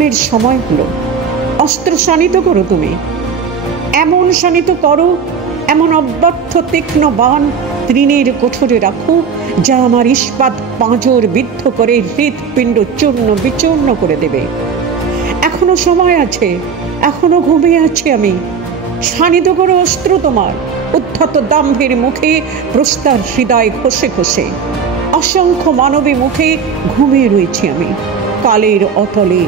গ্রহণের সময় হলো। অস্ত্র শানিত করো তুমি, এমন শানিত করো, এমন অব্যর্থ তীক্ষ্ণ বাণ তৃণের কোঠরে রাখো, যা আমার ইস্পাত পাঁজর বিদ্ধ করে হৃৎপিণ্ড চূর্ণ বিচূর্ণ করে দেবে। এখনো সময় আছে, এখনো ঘুমিয়ে আছি আমি। শানিত করো অস্ত্র তোমার, উদ্ধত দাম্ভের মুখে প্রস্তর হৃদয় ঘষে ঘষে। অসংখ্য মানবী মুখে ঘুমিয়ে রয়েছি আমি কালের অতলে।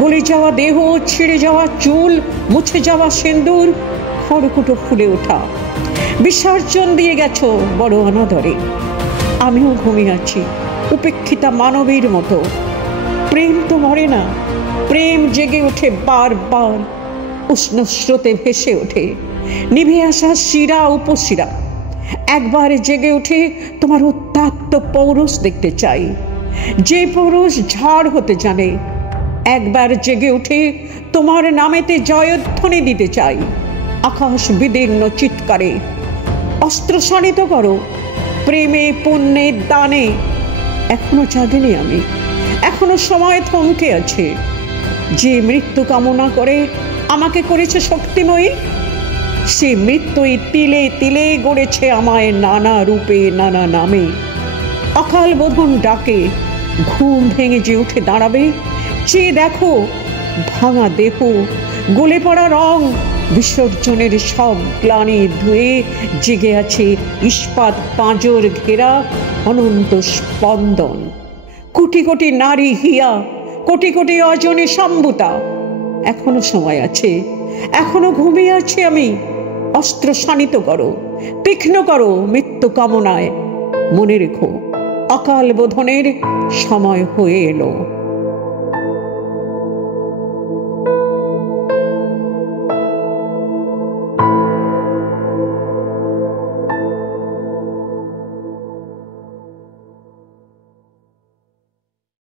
গলে যাওয়া দেহ, ছিঁড়ে যাওয়া চুল, মুছে যাওয়া সিন্দুর, খড়কুটো ফুলে ওঠা বিসর্জন দিয়ে গেছো বড় অনাদরে। আমিও ঘুমিয়ে আছি উপেক্ষিতা মানবীর মতো। প্রেম তো মরে না, প্রেম জেগে ওঠে বারবার, উষ্ণ স্রোতে ভেসে ওঠে, নিভে আসা শিরা উপশিরা। একবার জেগে উঠে তোমার উত্তপ্ত পৌরুষ দেখতে চাই, যে পৌরুষ ঝড় হতে জানে। একবার জেগে উঠে তোমার নামেতে জয়ধ্বনি দিতে চাই, আকাশ বিদীর্ণ চিৎকারে। অস্ত্র শানিত করো, প্রেমে পুণ্যে দানে। এখনো জাগিনি আমি, এখনো সময় থমকে আছে। যে মৃত্যু কামনা করে আমাকে করেছে শক্তিময়ী, সে মৃত্যুই তিলে তিলে গড়েছে আমায় নানা রূপে নানা নামে। অকাল বোধন ডাকে, ঘুম ভেঙে যে উঠে দাঁড়াবে। চেয়ে দেখো ভাঙা দেহ, গলে পড়া রং, বিসর্জনের সব গ্লানি ধুয়ে জেগে আছে ইস্পাত পাঁজর ঘেরা অনন্ত স্পন্দন। কোটি কোটি নারী হিয়া, কোটি কোটি অজনে সম্ভুতা। এখনো সময় আছে, এখনো ঘুমিয়ে আছি আমি। অস্ত্র শানিত করো, তীক্ষ্ণ করো মৃত্যু কামনায়। মনে রেখো অকাল বোধনের সময় হয়ে এলো।